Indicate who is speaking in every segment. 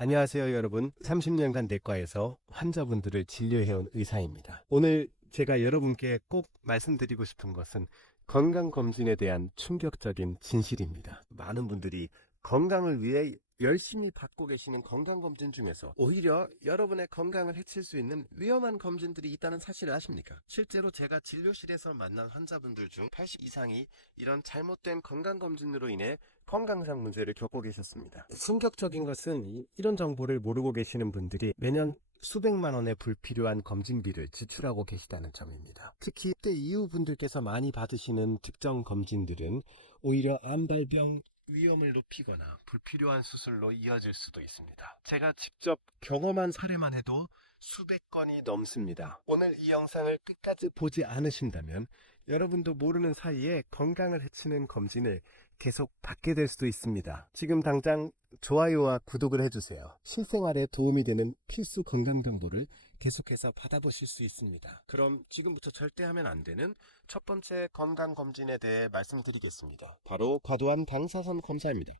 Speaker 1: 안녕하세요, 여러분. 30년간 내과에서 환자분들을 진료해온 의사입니다. 오늘 제가 여러분께 꼭 말씀드리고 싶은 것은 건강검진에 대한 충격적인 진실입니다. 많은 분들이 건강을 위해 열심히 받고 계시는 건강검진 중에서 오히려 여러분의 건강을 해칠 수 있는 위험한 검진들이 있다는 사실을 아십니까? 실제로 제가 진료실에서 만난 환자분들 중 80 이상이 이런 잘못된 건강검진으로 인해 건강상 문제를 겪고 계셨습니다. 충격적인 것은 이- 이런 정보를 모르고 계시는 분들이 매년 수백만 원의 불필요한 검진비를 지출하고 계시다는 점입니다. 특히 때 이후 분들께서 많이 받으시는 특정 검진들은 오히려 암발병 위험을 높이거나 불필요한 수술로 이어질 수도 있습니다. 제가 직접 경험한 사례만 해도 수백 건이 넘습니다. 오늘 이 영상을 끝까지 보지 않으신다면 여러분도 모르는 사이에 건강을 해치는 검진을 계속 받게 될 수도 있습니다. 지금 당장 좋아요와 구독을 해주세요. 실생활에 도움이 되는 필수 건강 정보를 계속해서 받아보실 수 있습니다. 그럼 지금부터 절대 하면 안 되는 첫 번째 건강 검진에 대해 말씀드리겠습니다. 바로 과도한 방사선 검사입니다.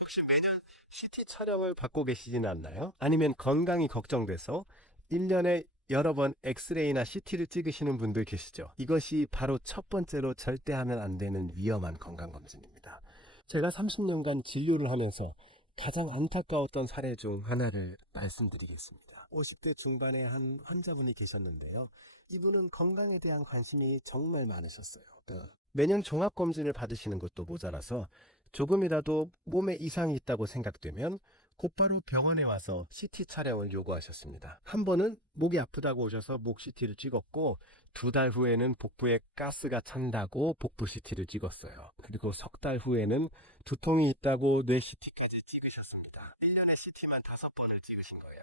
Speaker 1: 혹시 매년 CT 촬영을 받고 계시지는 않나요? 아니면 건강이 걱정돼서 1년에 여러 번 엑스레이나 CT를 찍으시는 분들 계시죠? 이것이 바로 첫 번째로 절대 하면 안 되는 위험한 건강검진입니다. 제가 30년간 진료를 하면서 가장 안타까웠던 사례 중 하나를 말씀드리겠습니다. 50대 중반의 한 환자분이 계셨는데요. 이분은 건강에 대한 관심이 정말 많으셨어요. 그 매년 종합검진을 받으시는 것도 모자라서 조금이라도 몸에 이상이 있다고 생각되면 곧바로 병원에 와서 CT 촬영을 요구하셨습니다. 한 번은 목이 아프다고 오셔서 목 CT를 찍었고 두 달 후에는 복부에 가스가 찬다고 복부 CT를 찍었어요. 그리고 석 달 후에는 두통이 있다고 뇌 CT까지 찍으셨습니다. 1년에 CT만 다섯 번을 찍으신 거예요.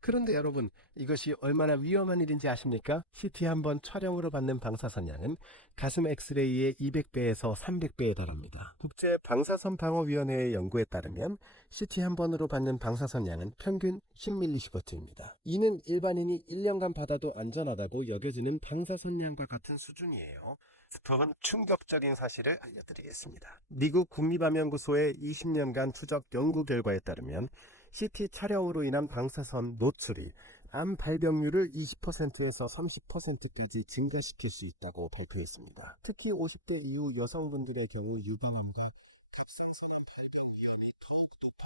Speaker 1: 그런데 여러분, 이것이 얼마나 위험한 일인지 아십니까? CT 한 번 촬영으로 받는 방사선량은 가슴 엑스레이의 200배에서 300배에 달합니다. 국제 방사선 방어위원회의 연구에 따르면 CT 한 번으로 받는 방사선량은 평균 10mS입니다. 이는 일반인이 1년간 받아도 안전하다고 여겨지는 방사선량과 같은 수준이에요. 스프은 충격적인 사실을 알려드리겠습니다. 미국 국립암연구소의 20년간 추적 연구 결과에 따르면 CT 촬영으로 인한 방사선 노출이 암 발병률을 20%에서 30%까지 증가시킬 수 있다고 발표했습니다. 특히 50대 이후 여성분들의 경우 유방암과 갑상선암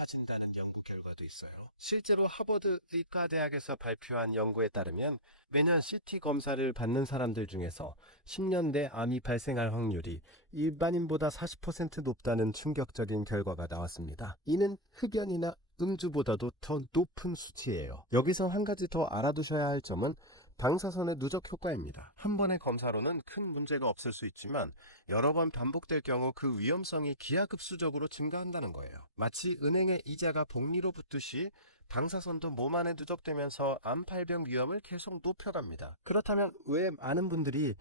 Speaker 1: 높아진다는 연구 결과도 있어요. 실제로 하버드 의과대학에서 발표한 연구에 따르면 매년 CT 검사를 받는 사람들 중에서 10년 내 암이 발생할 확률이 일반인보다 40% 높다는 충격적인 결과가 나왔습니다. 이는 흡연이나 음주보다도 더 높은 수치예요. 여기서 한 가지 더 알아두셔야 할 점은 방사선의 누적 효과입니다. 한 번의 검사로는 큰 문제가 없을 수 있지만 여러 번 반복될 경우 그 위험성이 기하급수적으로 증가한다는 거예요. 마치 은행의 이자가 복리로 붙듯이 방사선도 몸 안에 누적되면서 암 발병 위험을 계속 높여갑니다. 그렇다면 왜 많은 분들이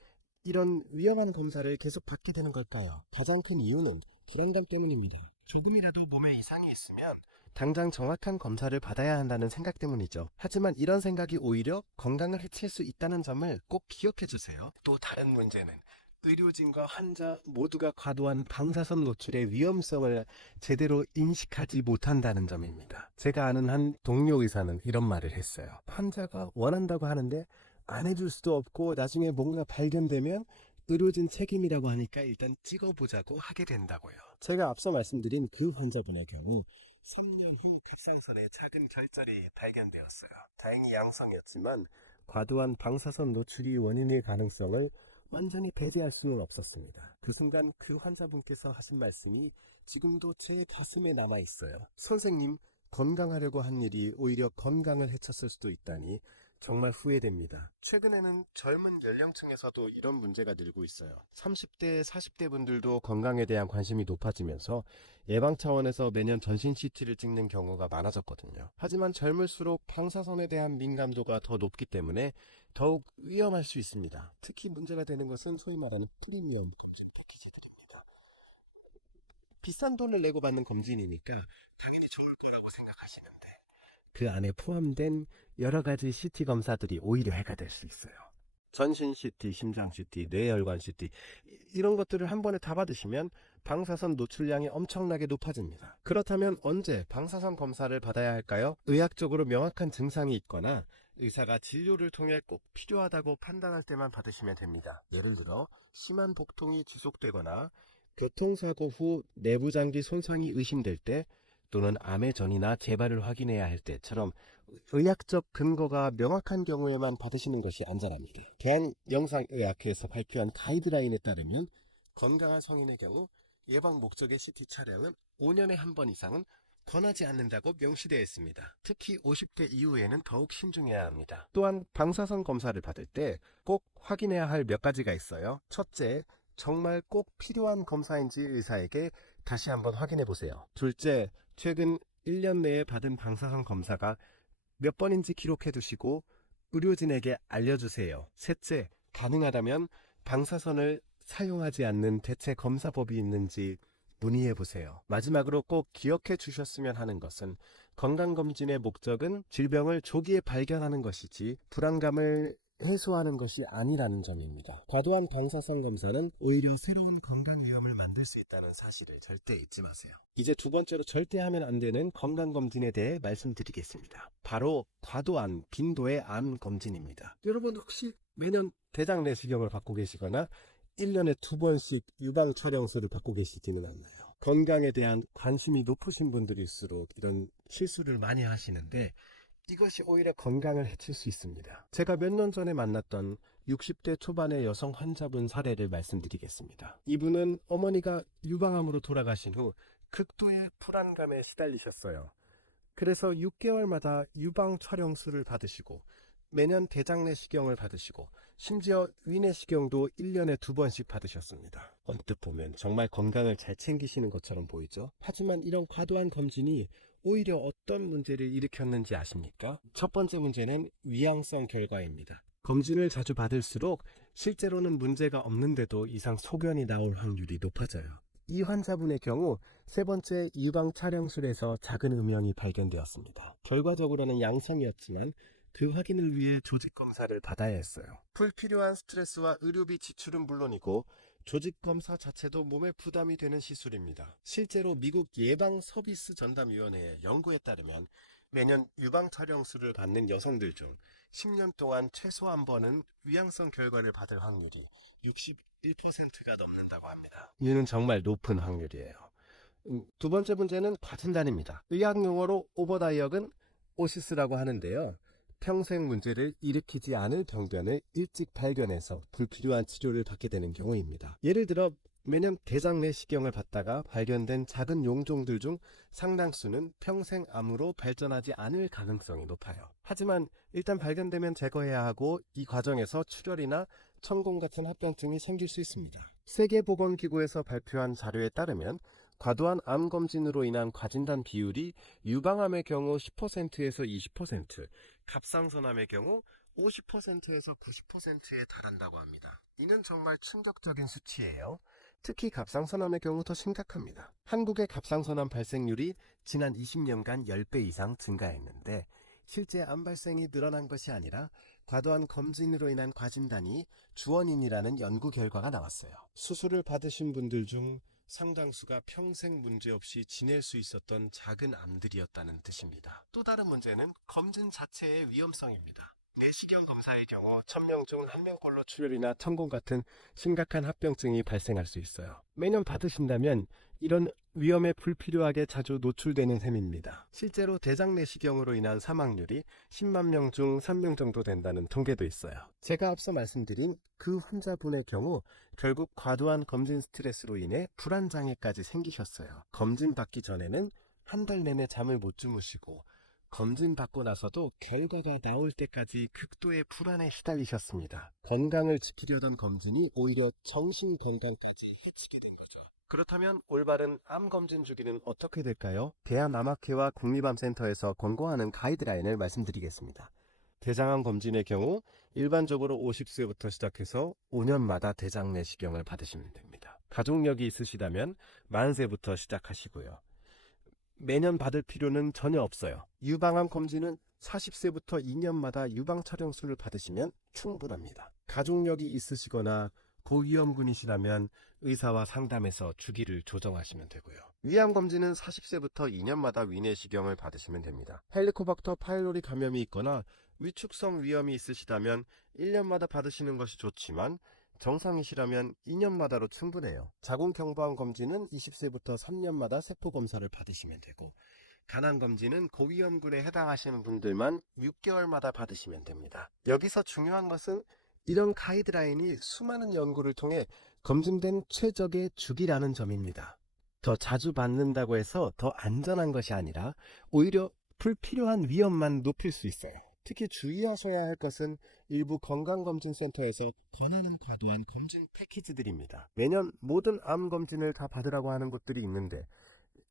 Speaker 1: 이런 위험한 검사를 계속 받게 되는 걸까요? 가장 큰 이유는 불안감 때문입니다. 조금이라도 몸에 이상이 있으면 당장 정확한 검사를 받아야 한다는 생각 때문이죠. 하지만 이런 생각이 오히려 건강을 해칠 수 있다는 점을 꼭 기억해 주세요. 또 다른 문제는 의료진과 환자 모두가 과도한 방사선 노출의 위험성을 제대로 인식하지 못한다는 점입니다. 제가 아는 한 동료 의사는 이런 말을 했어요. 환자가 원한다고 하는데 안 해줄 수도 없고 나중에 뭔가 발견되면 의료진 책임이라고 하니까 일단 찍어보자고 하게 된다고요. 제가 앞서 말씀드린 그 환자분의 경우 3년 후 갑상선에 작은 결절이 발견되었어요. 다행히 양성이었지만 과도한 방사선 노출이 원인일 가능성을 완전히 배제할 수는 없었습니다. 그 순간 그 환자분께서 하신 말씀이 지금도 제 가슴에 남아 있어요. 선생님, 건강하려고 한 일이 오히려 건강을 해쳤을 수도 있다니 정말 후회됩니다. 최근에는 젊은 연령층에서도 이런 문제가 늘고 있어요. 30대, 40대 분들도 건강에 대한 관심이 높아지면서 예방 차원에서 매년 전신 CT를 찍는 경우가 많아졌거든요. 하지만 젊을수록 방사선에 대한 민감도가 더 높기 때문에 더욱 위험할 수 있습니다. 특히 문제가 되는 것은 소위 말하는 프리미엄 검진 패키지들입니다. 비싼 돈을 내고 받는 검진이니까 당연히 좋을 거라고 생각하시는데 그 안에 포함된 여러 가지 CT 검사들이 오히려 해가 될 수 있어요. 전신 CT, 심장 CT, 뇌혈관 CT 이- 이런 것들을 한 번에 다 받으시면 방사선 노출량이 엄청나게 높아집니다. 그렇다면 언제 방사선 검사를 받아야 할까요? 의학적으로 명확한 증상이 있거나 의사가 진료를 통해 꼭 필요하다고 판단할 때만 받으시면 됩니다. 예를 들어 심한 복통이 지속되거나 교통사고 후 내부장기 손상이 의심될 때 또는 암의 전이나 재발을 확인해야 할 때처럼 의학적 근거가 명확한 경우에만 받으시는 것이 안전합니다. 대한영상의학회에서 발표한 가이드라인에 따르면 건강한 성인의 경우 예방 목적의 CT 촬영은 5년에 한 번 이상은 권하지 않는다고 명시되어 있습니다. 특히 50대 이후에는 더욱 신중해야 합니다. 또한 방사선 검사를 받을 때 꼭 확인해야 할 몇 가지가 있어요. 첫째, 정말 꼭 필요한 검사인지 의사에게 다시 한번 확인해 보세요. 둘째, 최근 1년 내에 받은 방사선 검사가 몇 번인지 기록해 두시고 의료진에게 알려주세요. 셋째, 가능하다면 방사선을 사용하지 않는 대체 검사법이 있는지 문의해 보세요. 마지막으로 꼭 기억해 주셨으면 하는 것은 건강검진의 목적은 질병을 조기에 발견하는 것이지 불안감을 해소하는 것이 아니라는 점입니다. 과도한 방사선 검사는 오히려 새로운 건강 위험을 만들 수 있다는 사실을 절대 잊지 마세요. 이제 두 번째로 절대 하면 안 되는 건강 검진에 대해 말씀드리겠습니다. 바로 과도한 빈도의 암 검진입니다. 여러분 혹시 매년 대장 내시경을 받고 계시거나 1년에 두 번씩 유방 촬영술을 받고 계시지는 않나요? 건강에 대한 관심이 높으신 분들일수록 이런 실수를 많이 하시는데 이것이 오히려 건강을 해칠 수 있습니다. 제가 몇 년 전에 만났던 60대 초반의 여성 환자분 사례를 말씀드리겠습니다. 이분은 어머니가 유방암으로 돌아가신 후 극도의 불안감에 시달리셨어요. 그래서 6개월마다 유방 촬영술을 받으시고 매년 대장 내시경을 받으시고 심지어 위내시경도 1년에 두 번씩 받으셨습니다. 언뜻 보면 정말 건강을 잘 챙기시는 것처럼 보이죠? 하지만 이런 과도한 검진이 오히려 어떤 문제를 일으켰는지 아십니까? 첫 번째 문제는 위양성 결과입니다. 검진을 자주 받을수록 실제로는 문제가 없는데도 이상 소견이 나올 확률이 높아져요. 이 환자분의 경우 세 번째 유방 촬영술에서 작은 음영이 발견되었습니다. 결과적으로는 양성이었지만 그 확인을 위해 조직 검사를 받아야 했어요. 불필요한 스트레스와 의료비 지출은 물론이고 조직 검사 자체도 몸에 부담이 되는 시술입니다. 실제로 미국 예방 서비스 전담위원회의 연구에 따르면 매년 유방 촬영술을 받는 여성들 중 10년 동안 최소 한 번은 위양성 결과를 받을 확률이 61%가 넘는다고 합니다. 이는 정말 높은 확률이에요. 음, 두 번째 문제는 과진단입니다. 의학 용어로 오버다이역은 오시스라고 하는데요. 평생 문제를 일으키지 않을 병변을 일찍 발견해서 불필요한 치료를 받게 되는 경우입니다. 예를 들어 매년 대장 내시경을 받다가 발견된 작은 용종들 중 상당수는 평생 암으로 발전하지 않을 가능성이 높아요. 하지만 일단 발견되면 제거해야 하고 이 과정에서 출혈이나 천공 같은 합병증이 생길 수 있습니다. 세계보건기구에서 발표한 자료에 따르면 과도한 암 검진으로 인한 과진단 비율이 유방암의 경우 10%에서 20%, 갑상선암의 경우 50%에서 90%에 달한다고 합니다. 이는 정말 충격적인 수치예요. 특히 갑상선암의 경우 더 심각합니다. 한국의 갑상선암 발생률이 지난 20년간 10배 이상 증가했는데 실제 암 발생이 늘어난 것이 아니라 과도한 검진으로 인한 과진단이 주원인이라는 연구 결과가 나왔어요. 수술을 받으신 분들 중 상당수가 평생 문제없이 지낼 수 있었던 작은 암들이었다는 뜻입니다. 또 다른 문제는 검진 자체의 위험성입니다. 내시경 검사의 경우 1000명 중 1명꼴로 출혈이나 천공 같은 심각한 합병증이 발생할 수 있어요. 매년 받으신다면 이런 위험에 불필요하게 자주 노출되는 셈입니다. 실제로 대장 내시경으로 인한 사망률이 10만 명 중 3명 정도 된다는 통계도 있어요. 제가 앞서 말씀드린 그 환자분의 경우 결국 과도한 검진 스트레스로 인해 불안 장애까지 생기셨어요. 검진 받기 전에는 한 달 내내 잠을 못 주무시고 검진 받고 나서도 결과가 나올 때까지 극도의 불안에 시달리셨습니다. 건강을 지키려던 검진이 오히려 정신 건강까지 해치게 된 거죠. 그렇다면 올바른 암 검진 주기는 어떻게 될까요? 대한암학회와 국립암센터에서 권고하는 가이드라인을 말씀드리겠습니다. 대장암 검진의 경우 일반적으로 50세부터 시작해서 5년마다 대장 내시경을 받으시면 됩니다. 가족력이 있으시다면 만세부터 시작하시고요. 매년 받을 필요는 전혀 없어요. 유방암 검진은 40세부터 2년마다 유방 촬영술을 받으시면 충분합니다. 가족력이 있으시거나 고위험군이시라면 의사와 상담해서 주기를 조정하시면 되고요. 위암 검진은 40세부터 2년마다 위내시경을 받으시면 됩니다. 헬리코박터 파일로리 감염이 있거나 위축성 위염이 있으시다면 1년마다 받으시는 것이 좋지만 정상이시라면 2년마다로 충분해요. 자궁 경부암 검진은 20세부터 3년마다 세포 검사를 받으시면 되고 간암 검진은 고위험군에 해당하시는 분들만 6개월마다 받으시면 됩니다. 여기서 중요한 것은 이런 가이드라인이 수많은 연구를 통해 검증된 최적의 주기라는 점입니다. 더 자주 받는다고 해서 더 안전한 것이 아니라 오히려 불필요한 위험만 높일 수 있어요. 특히 주의하셔야 할 것은 일부 건강검진센터에서 권하는 과도한 검진 패키지들입니다. 매년 모든 암 검진을 다 받으라고 하는 곳들이 있는데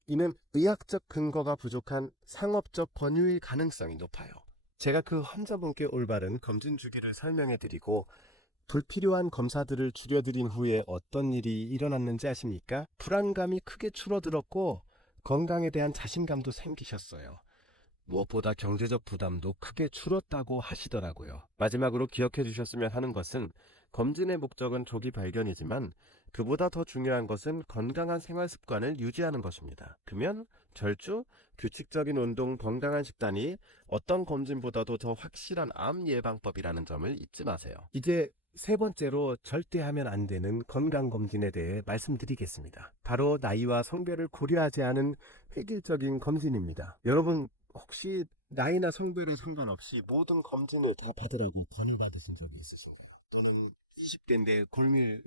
Speaker 1: 이는 의학적 근거가 부족한 상업적 권유일 가능성이 높아요. 제가 그 환자분께 올바른 검진 주기를 설명해 드리고 불필요한 검사들을 줄여드린 후에 어떤 일이 일어났는지 아십니까? 불안감이 크게 줄어들었고 건강에 대한 자신감도 생기셨어요. 무엇보다 경제적 부담도 크게 줄었다고 하시더라고요. 마지막으로 기억해 주셨으면 하는 것은 검진의 목적은 조기 발견이지만 그보다 더 중요한 것은 건강한 생활 습관을 유지하는 것입니다. 금연, 절주, 규칙적인 운동, 건강한 식단이 어떤 검진보다도 더 확실한 암 예방법이라는 점을 잊지 마세요. 이제 세 번째로 절대 하면 안 되는 건강검진에 대해 말씀드리겠습니다. 바로 나이와 성별을 고려하지 않은 획일적인 검진입니다. 여러분, 혹시 나이나 성별에 상관없이 모든 검진을 다 받으라고 권유받으신 적이 있으신가요? 또는 20대인데 골밀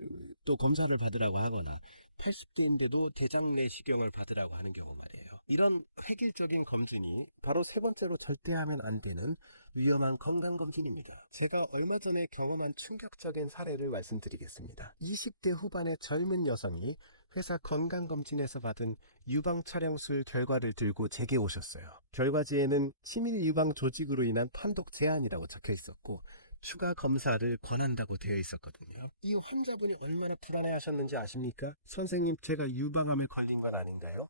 Speaker 1: 또 검사를 받으라고 하거나 80대인데도 대장 내시경을 받으라고 하는 경우 말이에요. 이런 획일적인 검진이 바로 세 번째로 절대 하면 안 되는 위험한 건강검진입니다. 제가 얼마 전에 경험한 충격적인 사례를 말씀드리겠습니다. 20대 후반의 젊은 여성이 회사 건강검진에서 받은 유방 촬영술 결과를 들고 제게 오셨어요. 결과지에는 치밀 유방 조직으로 인한 판독 제한이라고 적혀 있었고 추가 검사를 권한다고 되어 있었거든요. 이 환자분이 얼마나 불안해 하셨는지 아십니까? 선생님, 제가 유방암에 걸린 건 아닌가요?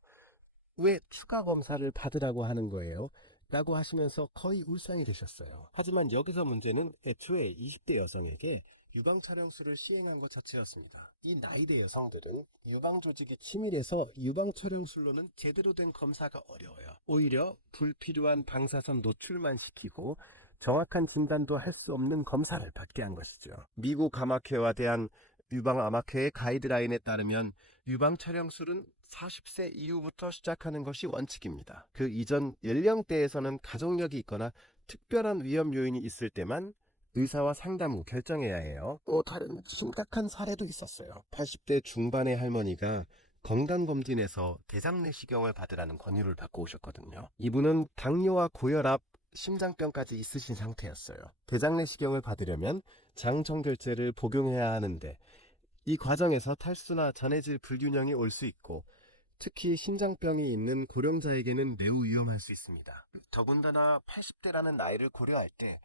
Speaker 1: 왜 추가 검사를 받으라고 하는 거예요? 라고 하시면서 거의 울상이 되셨어요. 하지만 여기서 문제는 애초에 20대 여성에게 유방 촬영술을 시행한 것 자체였습니다. 이 나이대 여성들은 유방 조직이 치밀해서 유방 촬영술로는 제대로 된 검사가 어려워요. 오히려 불필요한 방사선 노출만 시키고 정확한 진단도 할 수 없는 검사를 받게 한 것이죠. 미국 암학회와 대한 유방암학회의 가이드라인에 따르면 유방 촬영술은 40세 이후부터 시작하는 것이 원칙입니다. 그 이전 연령대에서는 가족력이 있거나 특별한 위험 요인이 있을 때만 의사와 상담 후 결정해야 해요. 또 다른 심각한 사례도 있었어요. 80대 중반의 할머니가 건강검진에서 대장 내시경을 받으라는 권유를 받고 오셨거든요. 이분은 당뇨와 고혈압, 심장병까지 있으신 상태였어요. 대장 내시경을 받으려면 장청결제를 복용해야 하는데 이 과정에서 탈수나 전해질 불균형이 올 수 있고 특히 심장병이 있는 고령자에게는 매우 위험할 수 있습니다. 더군다나 80대라는 나이를 고려할 때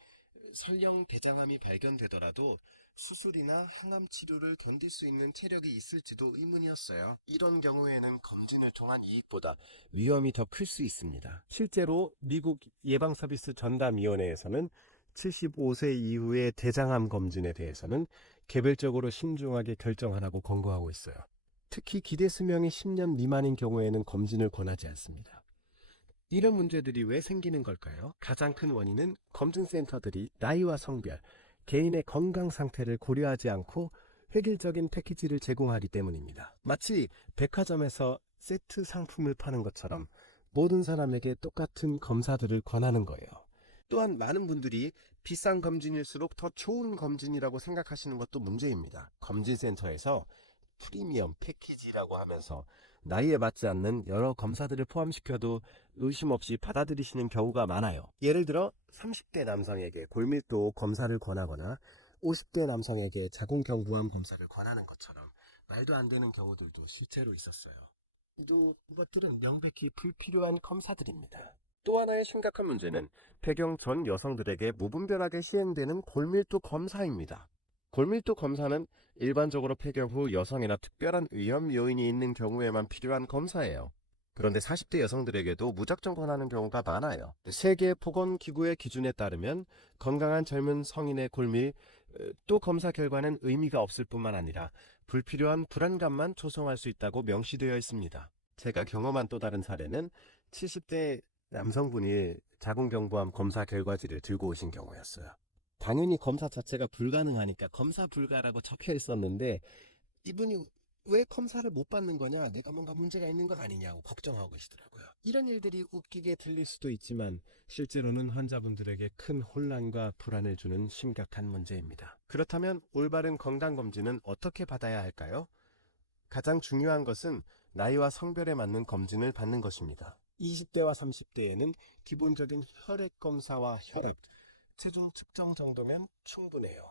Speaker 1: 설령 대장암이 발견되더라도 수술이나 항암 치료를 견딜 수 있는 체력이 있을지도 의문이었어요. 이런 경우에는 검진을 통한 이익보다 위험이 더 클 수 있습니다. 실제로 미국 예방서비스 전담위원회에서는 75세 이후의 대장암 검진에 대해서는 개별적으로 신중하게 결정하라고 권고하고 있어요. 특히 기대 수명이 10년 미만인 경우에는 검진을 권하지 않습니다. 이런 문제들이 왜 생기는 걸까요? 가장 큰 원인은 검진센터들이 나이와 성별, 개인의 건강 상태를 고려하지 않고 획일적인 패키지를 제공하기 때문입니다. 마치 백화점에서 세트 상품을 파는 것처럼 모든 사람에게 똑같은 검사들을 권하는 거예요. 또한 많은 분들이 비싼 검진일수록 더 좋은 검진이라고 생각하시는 것도 문제입니다. 검진센터에서 프리미엄 패키지라고 하면서 나이에 맞지 않는 여러 검사들을 포함시켜도 의심 없이 받아들이시는 경우가 많아요. 예를 들어 30대 남성에게 골밀도 검사를 권하거나 50대 남성에게 자궁경부암 검사를 권하는 것처럼 말도 안 되는 경우들도 실제로 있었어요. 이런 것들은 명백히 불필요한 검사들입니다. 또 하나의 심각한 문제는 폐경 전 여성들에게 무분별하게 시행되는 골밀도 검사입니다. 골밀도 검사는 일반적으로 폐경 후 여성이나 특별한 위험 요인이 있는 경우에만 필요한 검사예요. 그런데 40대 여성들에게도 무작정 권하는 경우가 많아요. 세계 보건기구의 기준에 따르면 건강한 젊은 성인의 골밀 어, 또 검사 결과는 의미가 없을 뿐만 아니라 불필요한 불안감만 조성할 수 있다고 명시되어 있습니다. 제가 경험한 또 다른 사례는 70대 남성분이 자궁경부암 검사 결과지를 들고 오신 경우였어요. 당연히 검사 자체가 불가능하니까 검사 불가라고 적혀 있었는데 이분이 왜 검사를 못 받는 거냐? 내가 뭔가 문제가 있는 것 아니냐고 걱정하고 계시더라고요. 이런 일들이 웃기게 들릴 수도 있지만 실제로는 환자분들에게 큰 혼란과 불안을 주는 심각한 문제입니다. 그렇다면 올바른 건강검진은 어떻게 받아야 할까요? 가장 중요한 것은 나이와 성별에 맞는 검진을 받는 것입니다. 20대와 30대에는 기본적인 혈액 검사와 혈압, 체중 측정 정도면 충분해요.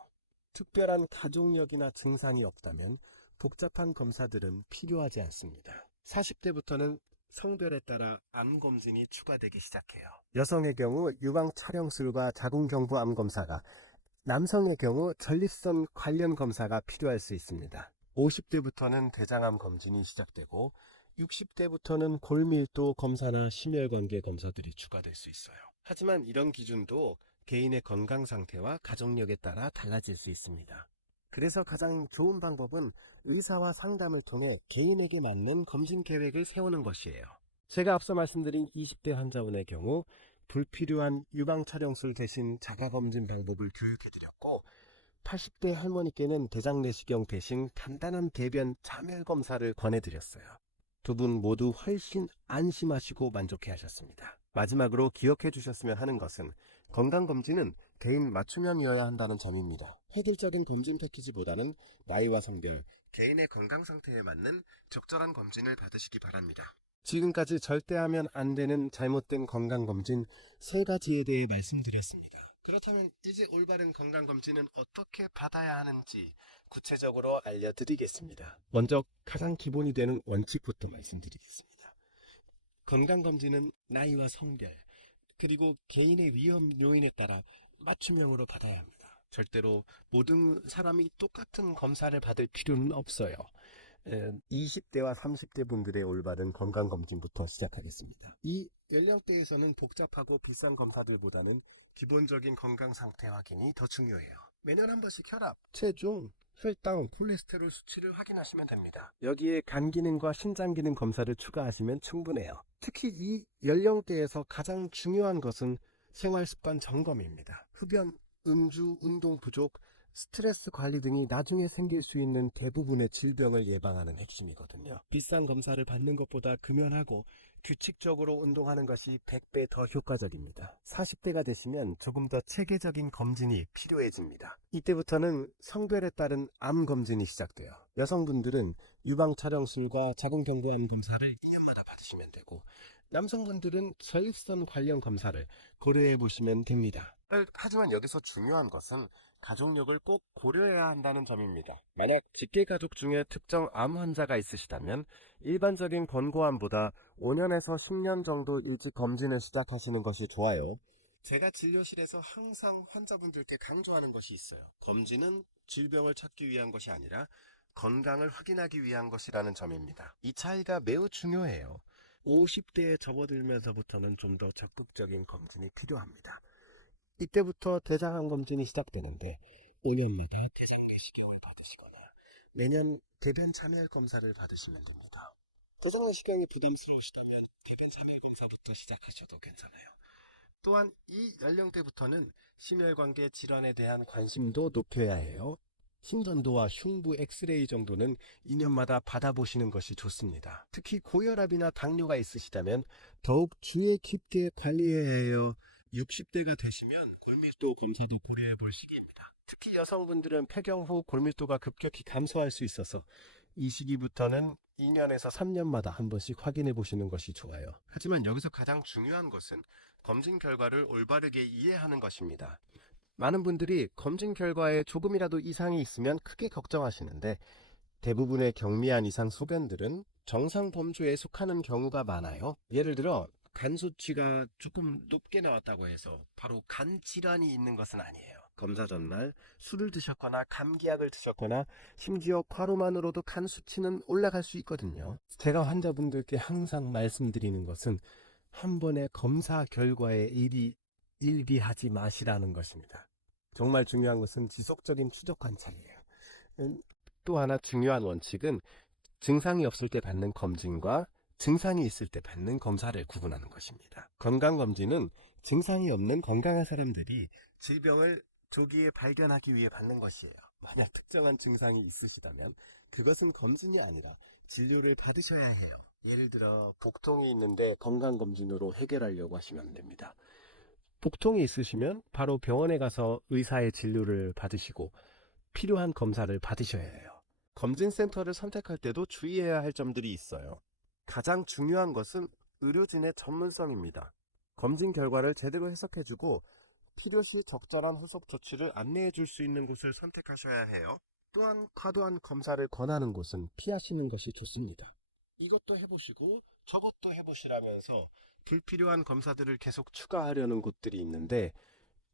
Speaker 1: 특별한 가족력이나 증상이 없다면 복잡한 검사들은 필요하지 않습니다. 40대부터는 성별에 따라 암 검진이 추가되기 시작해요. 여성의 경우 유방 촬영술과 자궁경부 암 검사가, 남성의 경우 전립선 관련 검사가 필요할 수 있습니다. 50대부터는 대장암 검진이 시작되고 60대부터는 골밀도 검사나 심혈관계 검사들이 추가될 수 있어요. 하지만 이런 기준도 개인의 건강 상태와 가족력에 따라 달라질 수 있습니다. 그래서 가장 좋은 방법은 의사와 상담을 통해 개인에게 맞는 검진 계획을 세우는 것이에요. 제가 앞서 말씀드린 20대 환자분의 경우 불필요한 유방 촬영술 대신 자가 검진 방법을 교육해 드렸고 80대 할머니께는 대장 내시경 대신 간단한 대변 자멸 검사를 권해 드렸어요. 두 분 모두 훨씬 안심하시고 만족해 하셨습니다. 마지막으로 기억해 주셨으면 하는 것은 건강검진은 개인 맞춤형이어야 한다는 점입니다. 획일적인 검진 패키지보다는 나이와 성별, 개인의 건강 상태에 맞는 적절한 검진을 받으시기 바랍니다. 지금까지 절대 하면 안 되는 잘못된 건강검진 세 가지에 대해 말씀드렸습니다. 그렇다면 이제 올바른 건강검진은 어떻게 받아야 하는지 구체적으로 알려드리겠습니다. 먼저 가장 기본이 되는 원칙부터 말씀드리겠습니다. 건강검진은 나이와 성별, 그리고 개인의 위험 요인에 따라 맞춤형으로 받아야 합니다. 절대로 모든 사람이 똑같은 검사를 받을 필요는 없어요. 20대와 30대 분들의 올바른 건강검진부터 시작하겠습니다. 이 연령대에서는 복잡하고 비싼 검사들보다는 기본적인 건강 상태 확인이 더 중요해요. 매년 한 번씩 혈압, 체중, 혈당, 콜레스테롤 수치를 확인하시면 됩니다. 여기에 간 기능과 신장 기능 검사를 추가하시면 충분해요. 특히 이 연령대에서 가장 중요한 것은 생활 습관 점검입니다. 흡연, 음주, 운동 부족, 스트레스 관리 등이 나중에 생길 수 있는 대부분의 질병을 예방하는 핵심이거든요. 비싼 검사를 받는 것보다 금연하고 규칙적으로 운동하는 것이 100배 더 효과적입니다. 40대가 되시면 조금 더 체계적인 검진이 필요해집니다. 이때부터는 성별에 따른 암 검진이 시작돼요. 여성분들은 유방 촬영술과 자궁경부암 검사를 2년마다 받으시면 되고 남성분들은 전립선 관련 검사를 고려해 보시면 됩니다. 하지만 여기서 중요한 것은 가족력을 꼭 고려해야 한다는 점입니다. 만약 직계 가족 중에 특정 암 환자가 있으시다면 일반적인 권고암보다 5년에서 10년 정도 일찍 검진을 시작하시는 것이 좋아요. 제가 진료실에서 항상 환자분들께 강조하는 것이 있어요. 검진은 질병을 찾기 위한 것이 아니라 건강을 확인하기 위한 것이라는 점입니다. 이 차이가 매우 중요해요. 50대에 접어들면서부터는 좀 더 적극적인 검진이 필요합니다. 이때부터 대장암 검진이 시작되는데 5년마다 대장 내시경을 받으시거나 매년 대변 참여 검사를 받으시면 됩니다. 대장 내시경이 부담스러우시다면 대변 참여 검사부터 시작하셔도 괜찮아요. 또한 이 연령대부터는 심혈관계 질환에 대한 관심도 높여야 해요. 심전도와 흉부 엑스레이 정도는 2년마다 받아보시는 것이 좋습니다. 특히 고혈압이나 당뇨가 있으시다면 더욱 주의 깊게 관리해야 해요. 60대가 되시면 골밀도 검사도 고려해 볼 시기입니다. 특히 여성분들은 폐경 후 골밀도가 급격히 감소할 수 있어서 이 시기부터는 2년에서 3년마다 한 번씩 확인해 보시는 것이 좋아요. 하지만 여기서 가장 중요한 것은 검진 결과를 올바르게 이해하는 것입니다. 많은 분들이 검진 결과에 조금이라도 이상이 있으면 크게 걱정하시는데 대부분의 경미한 이상 소견들은 정상 범주에 속하는 경우가 많아요. 예를 들어 간 수치가 조금 높게 나왔다고 해서 바로 간 질환이 있는 것은 아니에요. 검사 전날 술을 드셨거나 감기약을 드셨거나 심지어 과로만으로도 간 수치는 올라갈 수 있거든요. 제가 환자분들께 항상 말씀드리는 것은 한 번의 검사 결과에 일이 일비하지 마시라는 것입니다. 정말 중요한 것은 지속적인 추적 관찰이에요. 음, 또 하나 중요한 원칙은 증상이 없을 때 받는 검진과 증상이 있을 때 받는 검사를 구분하는 것입니다. 건강검진은 증상이 없는 건강한 사람들이 질병을 조기에 발견하기 위해 받는 것이에요. 만약 특정한 증상이 있으시다면 그것은 검진이 아니라 진료를 받으셔야 해요. 예를 들어 복통이 있는데 건강검진으로 해결하려고 하시면 안 됩니다. 복통이 있으시면 바로 병원에 가서 의사의 진료를 받으시고 필요한 검사를 받으셔야 해요. 검진센터를 선택할 때도 주의해야 할 점들이 있어요. 가장 중요한 것은 의료진의 전문성입니다. 검진 결과를 제대로 해석해주고 필요시 적절한 후속 조치를 안내해 줄 수 있는 곳을 선택하셔야 해요. 또한 과도한 검사를 권하는 곳은 피하시는 것이 좋습니다. 이것도 해보시고 저것도 해보시라면서 불필요한 검사들을 계속 추가하려는 곳들이 있는데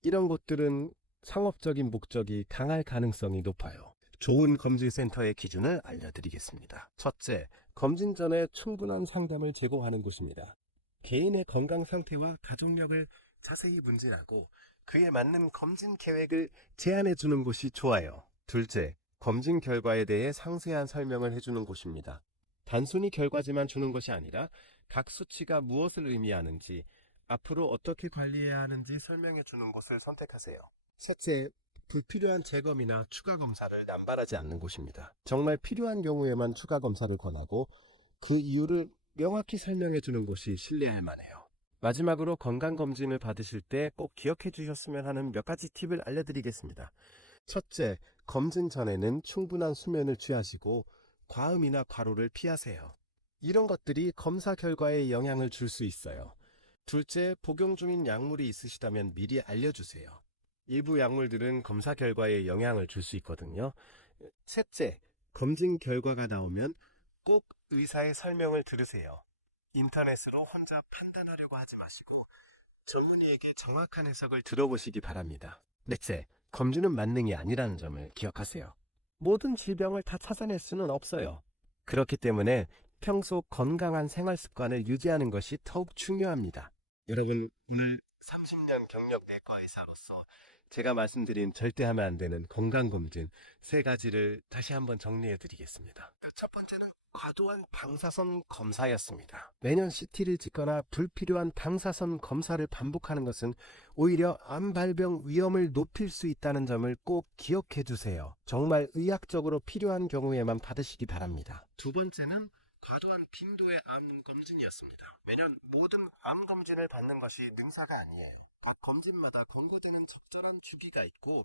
Speaker 1: 이런 곳들은 상업적인 목적이 강할 가능성이 높아요. 좋은 검진센터의 기준을 알려드리겠습니다. 첫째, 검진 전에 충분한 상담을 제공하는 곳입니다. 개인의 건강 상태와 가족력을 자세히 문진하고 그에 맞는 검진 계획을 제안해 주는 곳이 좋아요. 둘째, 검진 결과에 대해 상세한 설명을 해주는 곳입니다. 단순히 결과지만 주는 것이 아니라 각 수치가 무엇을 의미하는지, 앞으로 어떻게 관리해야 하는지 설명해 주는 곳을 선택하세요. 셋째, 불필요한 재검이나 추가 검사를 남발하지 않는 곳입니다. 정말 필요한 경우에만 추가 검사를 권하고 그 이유를 명확히 설명해 주는 곳이 신뢰할 만해요. 마지막으로 건강검진을 받으실 때 꼭 기억해 주셨으면 하는 몇 가지 팁을 알려드리겠습니다. 첫째, 검진 전에는 충분한 수면을 취하시고 과음이나 과로를 피하세요. 이런 것들이 검사 결과에 영향을 줄 수 있어요. 둘째, 복용 중인 약물이 있으시다면 미리 알려주세요. 일부 약물들은 검사 결과에 영향을 줄 수 있거든요. 셋째, 검진 결과가 나오면 꼭 의사의 설명을 들으세요. 인터넷으로 혼자 판단하려고 하지 마시고 전문의에게 정확한 해석을 들어보시기 바랍니다. 넷째, 검진은 만능이 아니라는 점을 기억하세요. 모든 질병을 다 찾아낼 수는 없어요. 그렇기 때문에 평소 건강한 생활 습관을 유지하는 것이 더욱 중요합니다. 여러분, 오늘 30년 경력 내과 의사로서 제가 말씀드린 절대 하면 안 되는 건강검진 세 가지를 다시 한번 정리해 드리겠습니다. 첫 번째는 과도한 방사선 검사였습니다. 매년 CT를 찍거나 불필요한 방사선 검사를 반복하는 것은 오히려 암 발병 위험을 높일 수 있다는 점을 꼭 기억해 주세요. 정말 의학적으로 필요한 경우에만 받으시기 바랍니다. 두 번째는 과도한 빈도의 암 검진이었습니다. 매년 모든 암 검진을 받는 것이 능사가 아니에요. 각 검진마다 권고되는 적절한 주기가 있고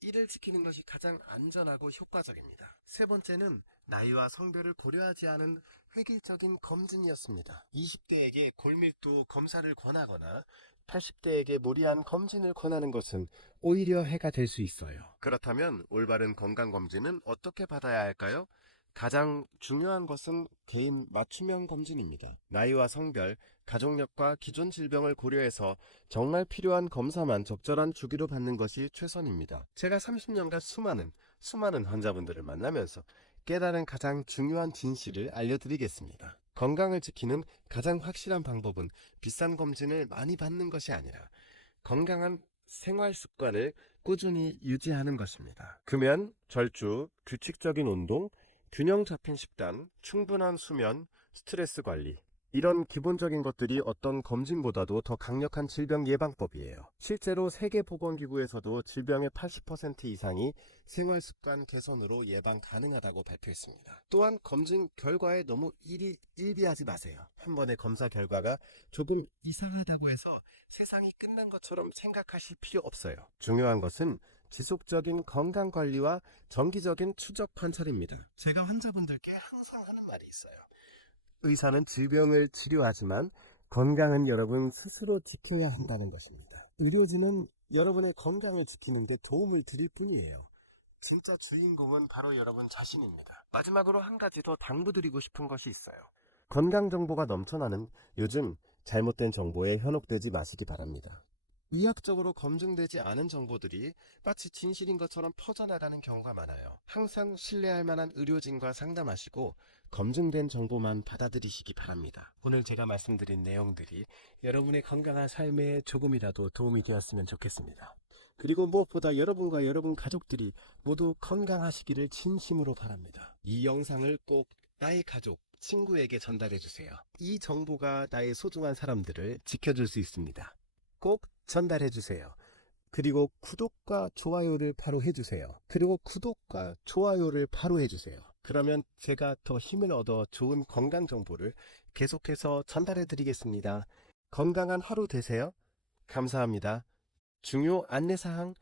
Speaker 1: 이를 지키는 것이 가장 안전하고 효과적입니다. 세 번째는 나이와 성별을 고려하지 않은 획일적인 검진이었습니다. 20대에게 골밀도 검사를 권하거나 80대에게 무리한 검진을 권하는 것은 오히려 해가 될 수 있어요. 그렇다면 올바른 건강검진은 어떻게 받아야 할까요? 가장 중요한 것은 개인 맞춤형 검진입니다. 나이와 성별, 가족력과 기존 질병을 고려해서 정말 필요한 검사만 적절한 주기로 받는 것이 최선입니다. 제가 30년간 수많은, 수많은 환자분들을 만나면서 깨달은 가장 중요한 진실을 알려드리겠습니다. 건강을 지키는 가장 확실한 방법은 비싼 검진을 많이 받는 것이 아니라 건강한 생활 습관을 꾸준히 유지하는 것입니다. 금연, 절주, 규칙적인 운동, 균형 잡힌 식단, 충분한 수면, 스트레스 관리. 이런 기본적인 것들이 어떤 검진보다도 더 강력한 질병 예방법이에요. 실제로 세계보건기구에서도 질병의 80% 이상이 생활습관 개선으로 예방 가능하다고 발표했습니다. 또한 검진 결과에 너무 일이, 일비하지 마세요. 한 번의 검사 결과가 조금 이상하다고 해서 세상이 끝난 것처럼 생각하실 필요 없어요. 중요한 것은 지속적인 건강 관리와 정기적인 추적 관찰입니다. 제가 환자분들께 항상 하는 말이 있어요. 의사는 질병을 치료하지만 건강은 여러분 스스로 지켜야 한다는 것입니다. 의료진은 여러분의 건강을 지키는데 도움을 드릴 뿐이에요. 진짜 주인공은 바로 여러분 자신입니다. 마지막으로 한 가지 더 당부드리고 싶은 것이 있어요. 건강 정보가 넘쳐나는 요즘 잘못된 정보에 현혹되지 마시기 바랍니다. 의학적으로 검증되지 않은 정보들이 마치 진실인 것처럼 퍼져나가는 경우가 많아요. 항상 신뢰할 만한 의료진과 상담하시고 검증된 정보만 받아들이시기 바랍니다. 오늘 제가 말씀드린 내용들이 여러분의 건강한 삶에 조금이라도 도움이 되었으면 좋겠습니다. 그리고 무엇보다 여러분과 여러분 가족들이 모두 건강하시기를 진심으로 바랍니다. 이 영상을 꼭 나의 가족, 친구에게 전달해 주세요. 이 정보가 나의 소중한 사람들을 지켜줄 수 있습니다. 꼭 전달해 주세요. 그리고 구독과 좋아요를 바로 해주세요. 그리고 구독과 좋아요를 바로 해주세요. 그러면 제가 더 힘을 얻어 좋은 건강 정보를 계속해서 전달해 드리겠습니다. 건강한 하루 되세요. 감사합니다. 중요 안내사항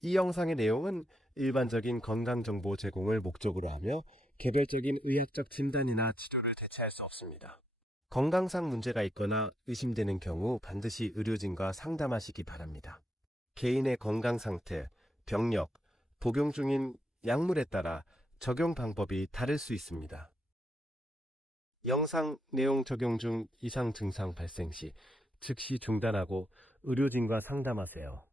Speaker 1: 이 영상의 내용은 일반적인 건강 정보 제공을 목적으로 하며 개별적인 의학적 진단이나 치료를 대체할 수 없습니다. 건강상 문제가 있거나 의심되는 경우 반드시 의료진과 상담하시기 바랍니다. 개인의 건강 상태, 병력, 복용 중인 약물에 따라 적용 방법이 다를 수 있습니다. 영상 내용 적용 중 이상 증상 발생 시 즉시 중단하고 의료진과 상담하세요.